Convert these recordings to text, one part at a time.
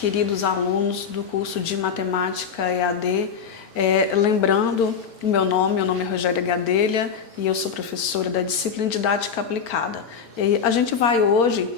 queridos alunos do curso de Matemática EAD. Lembrando o meu nome é Rogéria Gadelha e eu sou professora da disciplina Didática Aplicada. E a gente vai hoje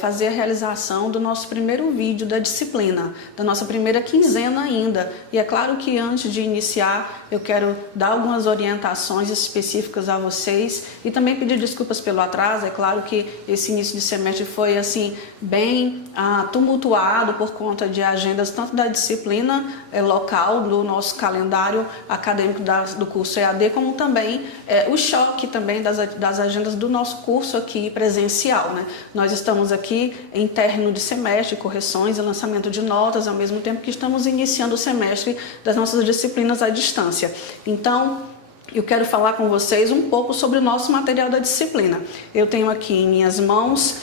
fazer a realização do nosso primeiro vídeo da disciplina, da nossa primeira quinzena ainda. E é claro que antes de iniciar eu quero dar algumas orientações específicas a vocês e também pedir desculpas pelo atraso. É claro que esse início de semestre foi assim bem tumultuado por conta de agendas tanto da disciplina local do nosso calendário acadêmico do curso EAD, como também o choque também das agendas do nosso curso aqui presencial, né? Nós estamos aqui em término de semestre, correções e lançamento de notas, ao mesmo tempo que estamos iniciando o semestre das nossas disciplinas à distância. Então, eu quero falar com vocês um pouco sobre o nosso material da disciplina. Eu tenho aqui em minhas mãos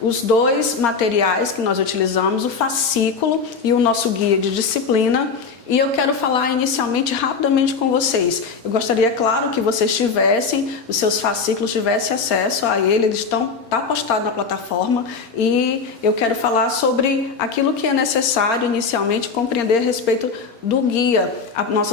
os dois materiais que nós utilizamos, o fascículo e o nosso guia de disciplina. E eu quero falar inicialmente rapidamente com vocês. Eu gostaria, claro, que vocês tivessem, os seus fascículos tivessem acesso a ele, eles tá postado na plataforma, e eu quero falar sobre aquilo que é necessário inicialmente compreender a respeito do guia,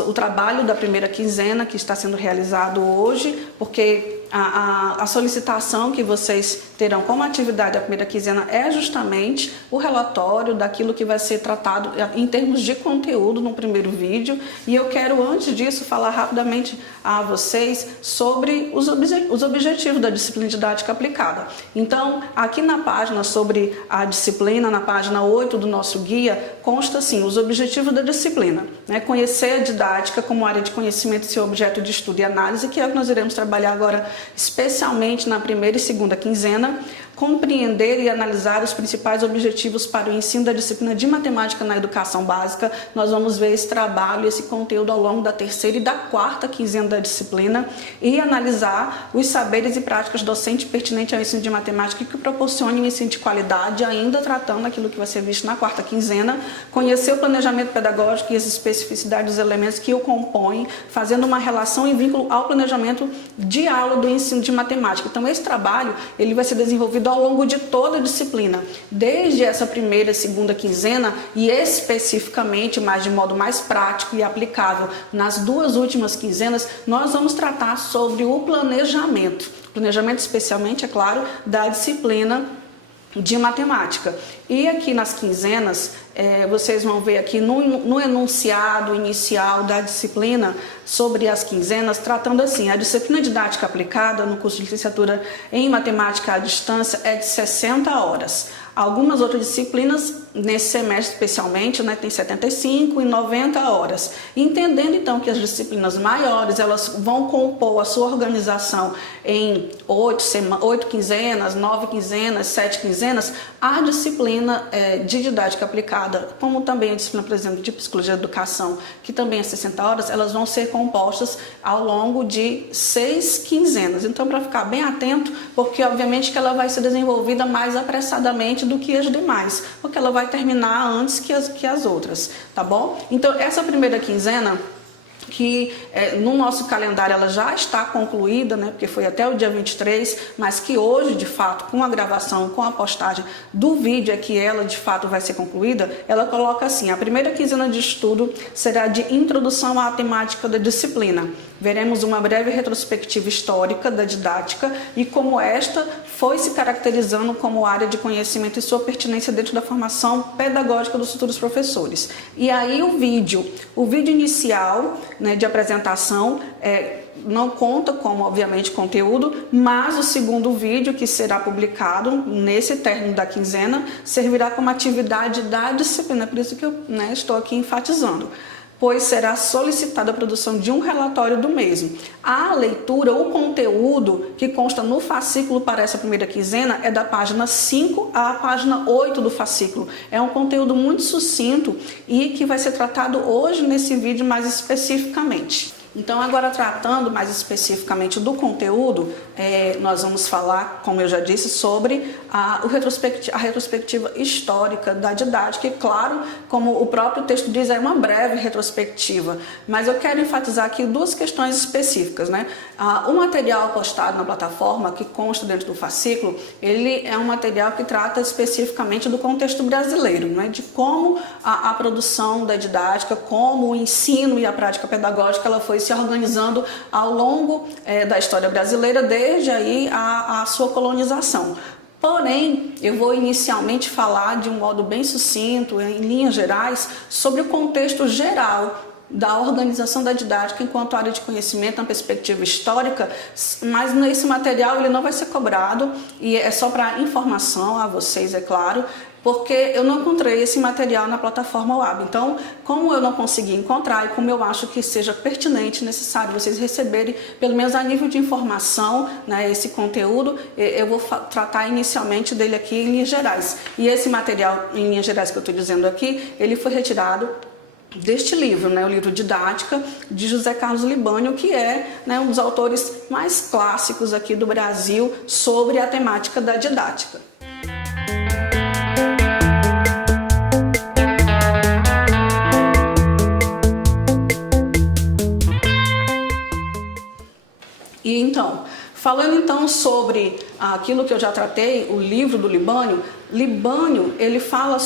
o trabalho da primeira quinzena que está sendo realizado hoje, porque a solicitação que vocês terão como atividade da primeira quinzena é justamente o relatório daquilo que vai ser tratado em termos de conteúdo no primeiro vídeo. E eu quero, antes disso, falar rapidamente a vocês sobre os objetivos da disciplina didática aplicada. Então, aqui na página sobre a disciplina, na página 8 do nosso guia, consta assim, os objetivos da disciplina, né? Conhecer a didática como área de conhecimento e seu objeto de estudo e análise, que é o que nós iremos trabalhar agora, especialmente na primeira e segunda quinzena. Compreender e analisar os principais objetivos para o ensino da disciplina de matemática na educação básica. Nós vamos ver esse trabalho, esse conteúdo ao longo da terceira e da quarta quinzena da disciplina, e analisar os saberes e práticas docentes pertinentes ao ensino de matemática que proporcionem um ensino de qualidade, ainda tratando aquilo que vai ser visto na quarta quinzena. Conhecer o planejamento pedagógico e as especificidades dos elementos que o compõem, fazendo uma relação e vínculo ao planejamento de aula do ensino de matemática. Então, esse trabalho ele vai ser desenvolvido ao longo de toda a disciplina, desde essa primeira e segunda quinzena, e especificamente, mas de modo mais prático e aplicável, nas duas últimas quinzenas, nós vamos tratar sobre o planejamento especialmente, é claro, da disciplina de matemática. E aqui nas quinzenas, vocês vão ver aqui no enunciado inicial da disciplina sobre as quinzenas, tratando assim, a disciplina didática aplicada no curso de licenciatura em matemática à distância é de 60 horas. Algumas outras disciplinas, nesse semestre especialmente, né, tem 75 e 90 horas. Entendendo então que as disciplinas maiores, elas vão compor a sua organização em 8 quinzenas, 9 quinzenas, 7 quinzenas, a disciplina de didática aplicada, como também a disciplina, por exemplo, de psicologia da educação, que também é 60 horas, elas vão ser compostas ao longo de 6 quinzenas. Então, para ficar bem atento, porque obviamente que ela vai ser desenvolvida mais apressadamente do que as demais, porque ela vai terminar antes que as outras, tá bom? Então, essa primeira quinzena, que no nosso calendário ela já está concluída, né, porque foi até o dia 23, mas que hoje, de fato, com a gravação, com a postagem do vídeo, é que ela, de fato, vai ser concluída. Ela coloca assim, a primeira quinzena de estudo será de introdução à temática da disciplina. Veremos uma breve retrospectiva histórica da didática e como esta foi se caracterizando como área de conhecimento e sua pertinência dentro da formação pedagógica dos futuros professores. E aí o vídeo inicial, né, de apresentação, não conta como, obviamente, conteúdo, mas o segundo vídeo, que será publicado nesse término da quinzena, servirá como atividade da disciplina, por isso que eu estou aqui enfatizando, pois será solicitada a produção de um relatório do mesmo. A leitura, o conteúdo que consta no fascículo para essa primeira quinzena é da página 5 à página 8 do fascículo. É um conteúdo muito sucinto e que vai ser tratado hoje nesse vídeo mais especificamente. Então, agora tratando mais especificamente do conteúdo, nós vamos falar, como eu já disse, sobre a retrospectiva histórica da didática. E claro, como o próprio texto diz, é uma breve retrospectiva, mas eu quero enfatizar aqui duas questões específicas, né? O material postado na plataforma, que consta dentro do fascículo, ele é um material que trata especificamente do contexto brasileiro, né? De como a produção da didática, como o ensino e a prática pedagógica ela foi se organizando ao longo da história brasileira, desde aí a sua colonização. Porém, eu vou inicialmente falar de um modo bem sucinto, em linhas gerais, sobre o contexto geral da organização da didática enquanto área de conhecimento na perspectiva histórica, mas nesse material ele não vai ser cobrado e é só para informação a vocês, é claro, porque eu não encontrei esse material na plataforma Uab. Então, como eu não consegui encontrar e como eu acho que seja pertinente, necessário vocês receberem, pelo menos a nível de informação, né, esse conteúdo, eu vou tratar inicialmente dele aqui em linhas gerais. E esse material em linhas gerais que eu estou dizendo aqui, ele foi retirado deste livro, né, o livro Didática, de José Carlos Libânio, que é, né, um dos autores mais clássicos aqui do Brasil sobre a temática da didática. E então, falando então sobre aquilo que eu já tratei, o livro do Libânio, ele fala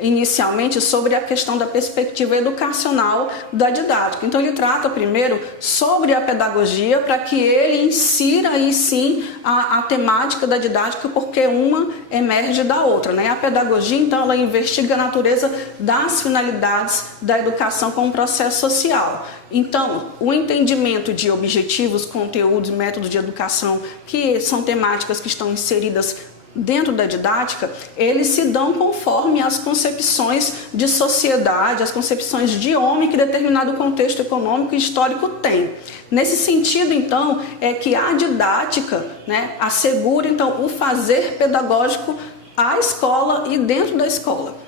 inicialmente sobre a questão da perspectiva educacional da didática. Então ele trata primeiro sobre a pedagogia, para que ele insira aí sim a temática da didática, porque uma emerge da outra, né? A pedagogia, então, ela investiga a natureza das finalidades da educação como processo social. Então, o entendimento de objetivos, conteúdos, métodos de educação, que são temáticas que estão inseridas dentro da didática, eles se dão conforme as concepções de sociedade, as concepções de homem que determinado contexto econômico e histórico tem. Nesse sentido, então, é que a didática, né, assegura então o fazer pedagógico à escola e dentro da escola.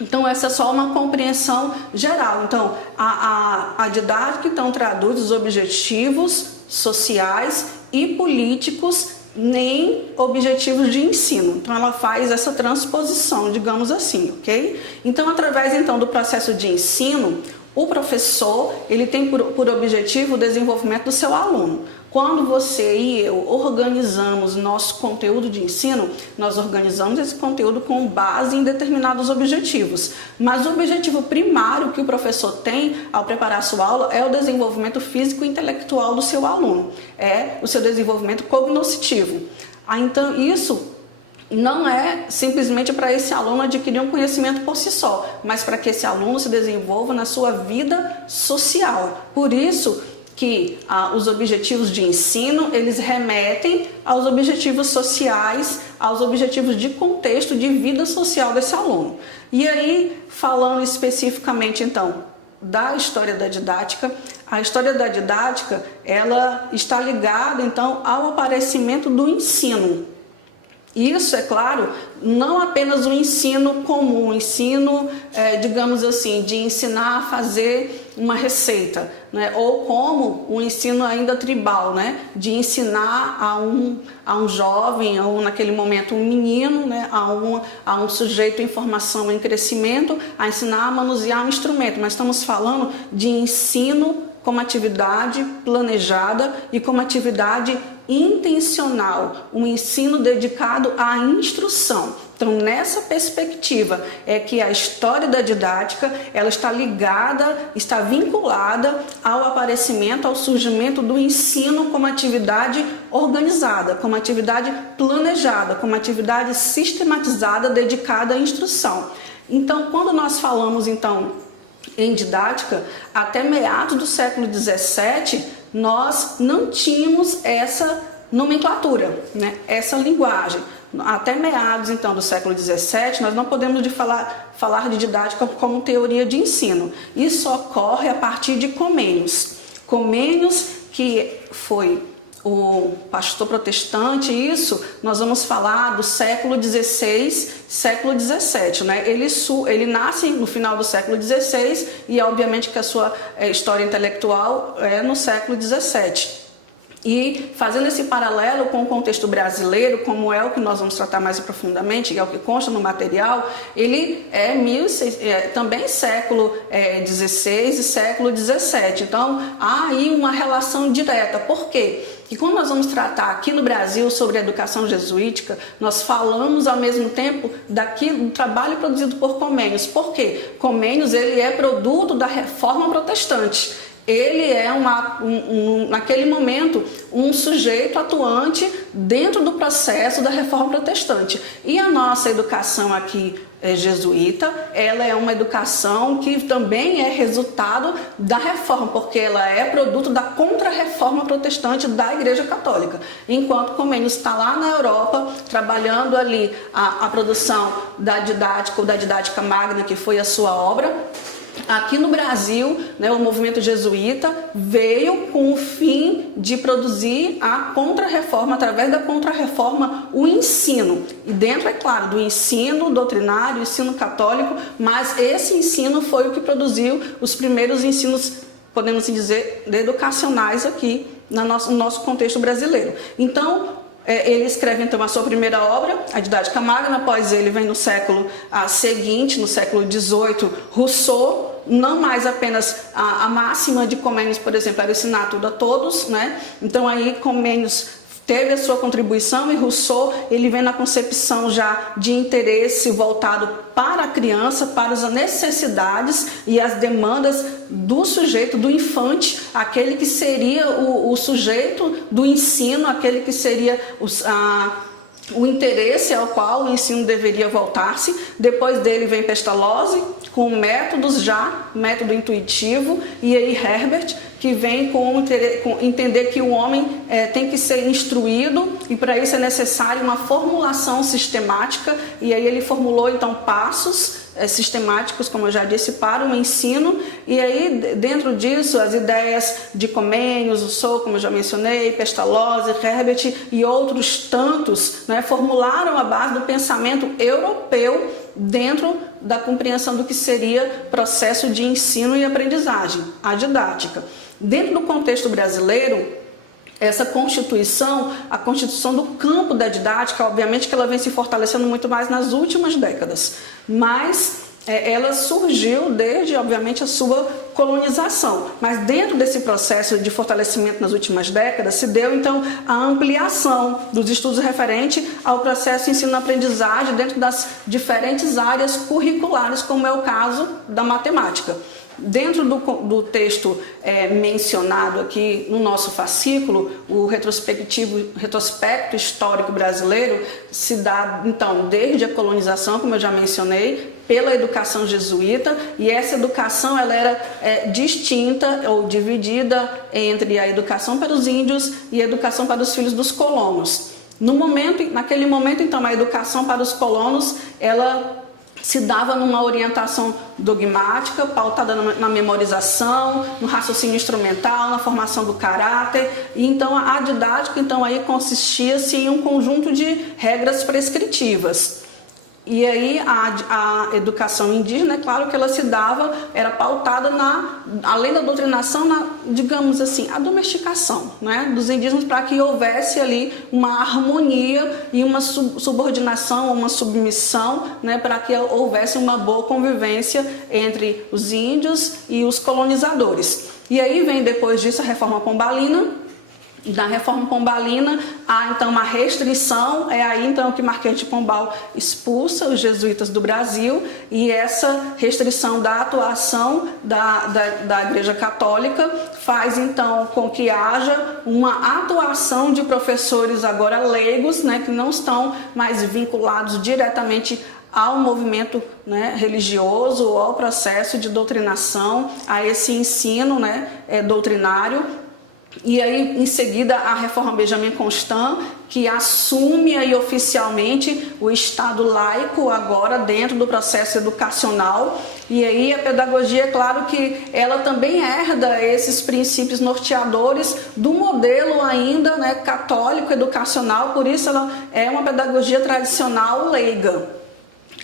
Então, essa é só uma compreensão geral. Então, a didática então traduz os objetivos sociais e políticos em objetivos de ensino. Então, ela faz essa transposição, digamos assim, ok? Então, através então do processo de ensino, o professor ele tem por objetivo o desenvolvimento do seu aluno. Quando você e eu organizamos nosso conteúdo de ensino, nós organizamos esse conteúdo com base em determinados objetivos. Mas o objetivo primário que o professor tem ao preparar sua aula é o desenvolvimento físico e intelectual do seu aluno, é o seu desenvolvimento cognoscitivo. Então, isso não é simplesmente para esse aluno adquirir um conhecimento por si só, mas para que esse aluno se desenvolva na sua vida social. Por isso que os objetivos de ensino, eles remetem aos objetivos sociais, aos objetivos de contexto de vida social desse aluno. E aí, falando especificamente então da história da didática, a história da didática, ela está ligada então ao aparecimento do ensino. Isso, é claro, não apenas o ensino comum, o ensino, digamos assim, de ensinar a fazer uma receita, né? Ou como o ensino ainda tribal, né? De ensinar a um jovem, ou naquele momento um menino, né? a um sujeito em formação, em crescimento, a ensinar a manusear um instrumento. Mas estamos falando de ensino como atividade planejada e como atividade intencional, um ensino dedicado à instrução. Então, nessa perspectiva é que a história da didática ela está ligada, está vinculada ao aparecimento, ao surgimento do ensino como atividade organizada, como atividade planejada, como atividade sistematizada dedicada à instrução. Então, quando nós falamos em didática, até meados do século XVII, nós não tínhamos essa nomenclatura, né? Essa linguagem. Até meados, então, do século XVII, nós não podemos falar de didática como teoria de ensino. Isso ocorre a partir de Comênios. Comênios, que foi o pastor protestante, isso nós vamos falar do século XVI, século XVII, né? Ele nasce no final do século XVI e obviamente que a sua história intelectual é no século XVII. E fazendo esse paralelo com o contexto brasileiro, como é o que nós vamos tratar mais profundamente, é o que consta no material, ele é também século XVI e século XVII. Então, há aí uma relação direta. Por quê? E quando nós vamos tratar aqui no Brasil sobre a educação jesuítica, nós falamos ao mesmo tempo do trabalho produzido por Comênios. Por quê? Comênios, ele é produto da Reforma Protestante. Ele é, naquele momento, um sujeito atuante dentro do processo da Reforma Protestante. E a nossa educação aqui jesuíta, ela é uma educação que também é resultado da Reforma, porque ela é produto da Contra-Reforma Protestante da Igreja Católica. Enquanto Comênios está lá na Europa, trabalhando ali a produção da didática ou da didática magna, que foi a sua obra, aqui no Brasil, né, o movimento jesuíta veio com o fim de produzir a Contra-Reforma, através da Contra-Reforma, o ensino. E dentro, é claro, do ensino doutrinário, ensino católico, mas esse ensino foi o que produziu os primeiros ensinos, podemos dizer, educacionais aqui no nosso contexto brasileiro. Então, ele escreve então a sua primeira obra, a Didática Magna. Após ele vem no século seguinte, no século XVIII, Rousseau. Não mais apenas a máxima de Comênios, por exemplo, era ensinar tudo a todos, né? Então aí Comênios teve a sua contribuição, e Rousseau, ele vem na concepção já de interesse voltado para a criança, para as necessidades e as demandas do sujeito, do infante, aquele que seria o sujeito do ensino, aquele que seria o interesse ao qual o ensino deveria voltar-se. Depois dele vem Pestalozzi, com método intuitivo, e aí Herbert, que vem com entender que o homem tem que ser instruído, e para isso é necessário uma formulação sistemática, e aí ele formulou então passos sistemáticos, como eu já disse, para o ensino. E aí dentro disso as ideias de Comênios, Rousseau, como eu já mencionei, Pestalozzi, Herbert e outros tantos, né, formularam a base do pensamento europeu dentro da compreensão do que seria processo de ensino e aprendizagem, a didática. Dentro do contexto brasileiro, essa Constituição, a Constituição do campo da didática, obviamente que ela vem se fortalecendo muito mais nas últimas décadas, mas ela surgiu desde, obviamente, a sua colonização. Mas dentro desse processo de fortalecimento nas últimas décadas, se deu, então, a ampliação dos estudos referente ao processo de ensino-aprendizagem dentro das diferentes áreas curriculares, como é o caso da matemática. Dentro do texto mencionado aqui no nosso fascículo, o retrospecto histórico brasileiro se dá, então, desde a colonização, como eu já mencionei, pela educação jesuíta, e essa educação ela era distinta ou dividida entre a educação para os índios e a educação para os filhos dos colonos. Naquele momento, então, a educação para os colonos, ela se dava numa orientação dogmática, pautada na memorização, no raciocínio instrumental, na formação do caráter. E então a didática aí consistia-se em um conjunto de regras prescritivas. E aí a educação indígena, é claro que ela se dava, era pautada além da doutrinação, digamos assim, a domesticação, né, dos indígenas, para que houvesse ali uma harmonia e uma subordinação, uma submissão, né, para que houvesse uma boa convivência entre os índios e os colonizadores. E aí vem depois disso a Reforma Pombalina. Da Reforma Pombalina há então uma restrição, é aí então que Marquês de Pombal expulsa os jesuítas do Brasil, e essa restrição da atuação da Igreja Católica faz então com que haja uma atuação de professores agora leigos, né, que não estão mais vinculados diretamente ao movimento, né, religioso ou ao processo de doutrinação, a esse ensino, né, doutrinário. E aí, em seguida, a reforma Benjamin Constant, que assume aí oficialmente o Estado laico agora dentro do processo educacional. E aí a pedagogia, é claro que ela também herda esses princípios norteadores do modelo ainda, né, católico educacional, por isso ela é uma pedagogia tradicional leiga.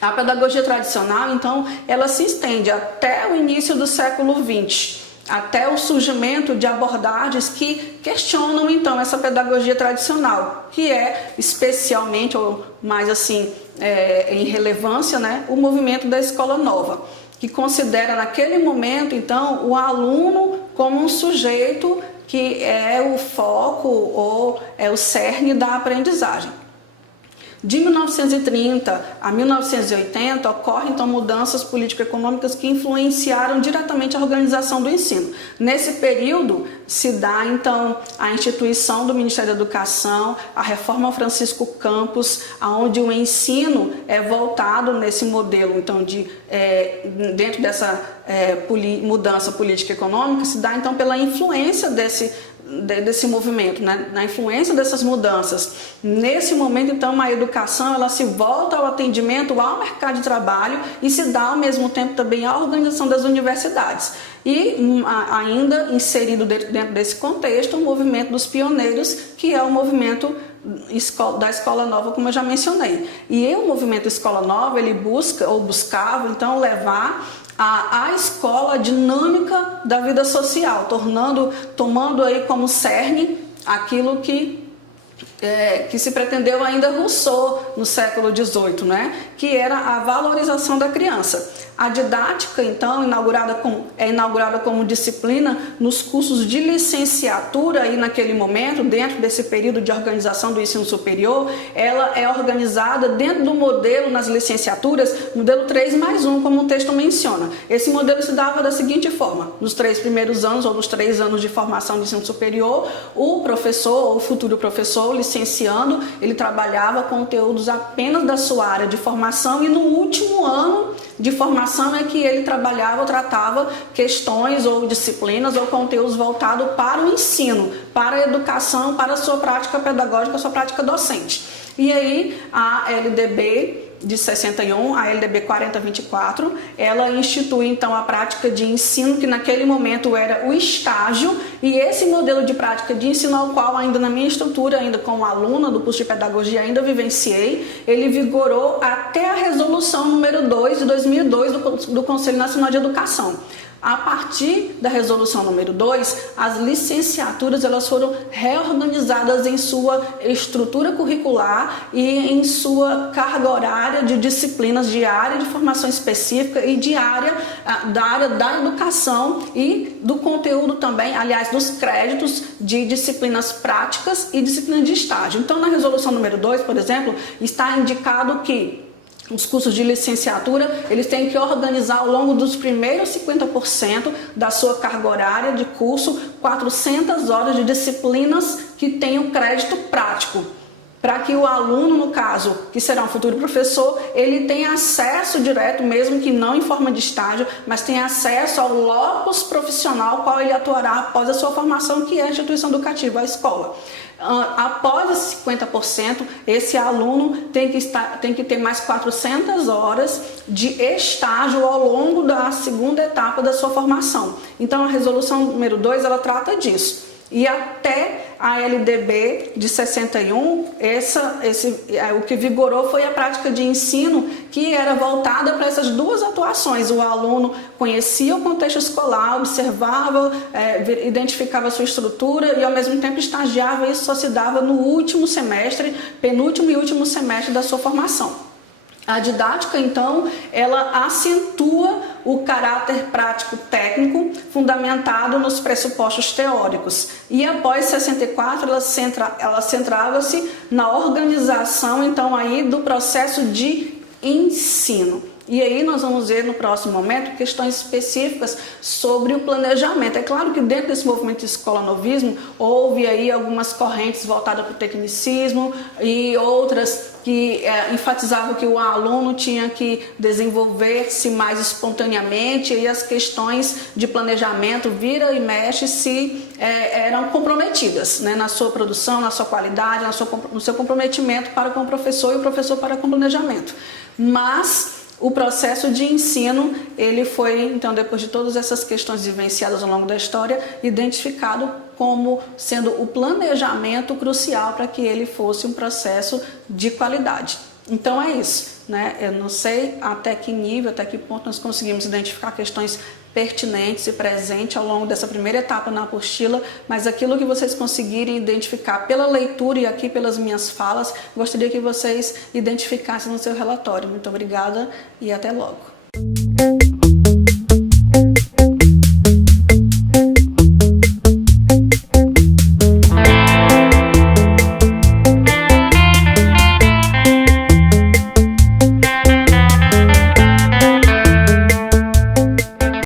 A pedagogia tradicional, então, ela se estende até o início do século XX. Até o surgimento de abordagens que questionam, então, essa pedagogia tradicional, que é especialmente, ou mais assim, em relevância, né, o movimento da Escola Nova, que considera naquele momento, então, o aluno como um sujeito que é o foco ou é o cerne da aprendizagem. De 1930 a 1980 ocorrem então mudanças político-econômicas que influenciaram diretamente a organização do ensino. Nesse período se dá então a instituição do Ministério da Educação, a reforma Francisco Campos, onde o ensino é voltado nesse modelo então dentro dessa mudança política-econômica, se dá então pela influência desse movimento, né? Na influência dessas mudanças. Nesse momento, então, a educação ela se volta ao atendimento ao mercado de trabalho e se dá ao mesmo tempo também à organização das universidades. E ainda inserido dentro desse contexto o movimento dos pioneiros, que é o movimento da Escola Nova, como eu já mencionei. E o movimento Escola Nova, ele buscava então levar a escola dinâmica da vida social, tomando aí como cerne aquilo que se pretendeu ainda Rousseau no século XVIII, né? Que era a valorização da criança. A didática, então, é inaugurada como disciplina nos cursos de licenciatura e naquele momento, dentro desse período de organização do ensino superior, ela é organizada dentro do modelo nas licenciaturas, modelo 3+1, como o texto menciona. Esse modelo se dava da seguinte forma: nos 3 primeiros anos ou nos 3 anos de formação de ensino superior, o professor ou o futuro professor licenciando, ele trabalhava conteúdos apenas da sua área de formação e no último ano de formação é que ele trabalhava ou tratava questões ou disciplinas ou conteúdos voltados para o ensino, para a educação, para a sua prática pedagógica, a sua prática docente. E aí a LDB de 61, a LDB 4024, ela institui então a prática de ensino, que naquele momento era o estágio, e esse modelo de prática de ensino, ao qual ainda na minha estrutura, ainda como aluna do curso de pedagogia, ainda vivenciei, ele vigorou até a resolução número 2 de 2002 do Conselho Nacional de Educação. A partir da resolução número 2, as licenciaturas elas foram reorganizadas em sua estrutura curricular e em sua carga horária de disciplinas de área de formação específica e da área da educação e do conteúdo também, aliás, dos créditos de disciplinas práticas e disciplinas de estágio. Então, na resolução número 2, por exemplo, está indicado que os cursos de licenciatura, eles têm que organizar ao longo dos primeiros 50% da sua carga horária de curso 400 horas de disciplinas que tenham crédito prático, para que o aluno, no caso, que será um futuro professor, ele tenha acesso direto, mesmo que não em forma de estágio, mas tenha acesso ao locus profissional qual ele atuará após a sua formação, que é a instituição educativa, a escola. Após esses 50%, esse aluno tem que ter mais 400 horas de estágio ao longo da segunda etapa da sua formação. Então, a resolução número 2, ela trata disso. E até a LDB de 61, o que vigorou foi a prática de ensino que era voltada para essas duas atuações. O aluno conhecia o contexto escolar, observava, identificava a sua estrutura e ao mesmo tempo estagiava. Isso só se dava no último semestre, penúltimo e último semestre da sua formação. A didática, então, ela acentua o caráter prático técnico fundamentado nos pressupostos teóricos. E após 64, ela centrava-se na organização, então, aí do processo de ensino. E aí nós vamos ver no próximo momento questões específicas sobre o planejamento. É claro que dentro desse movimento de escola-novismo houve aí algumas correntes voltadas para o tecnicismo e outras que enfatizavam que o aluno tinha que desenvolver-se mais espontaneamente e as questões de planejamento vira e mexe se eram comprometidas, né, na sua produção, na sua qualidade, no seu comprometimento para com o professor e o professor para com o planejamento. Mas o processo de ensino, ele foi, então, depois de todas essas questões vivenciadas ao longo da história, identificado como sendo o planejamento crucial para que ele fosse um processo de qualidade. Então é isso, né? Eu não sei até que nível, até que ponto nós conseguimos identificar questões pertinentes e presentes ao longo dessa primeira etapa na apostila, mas aquilo que vocês conseguirem identificar pela leitura e aqui pelas minhas falas, gostaria que vocês identificassem no seu relatório. Muito obrigada e até logo.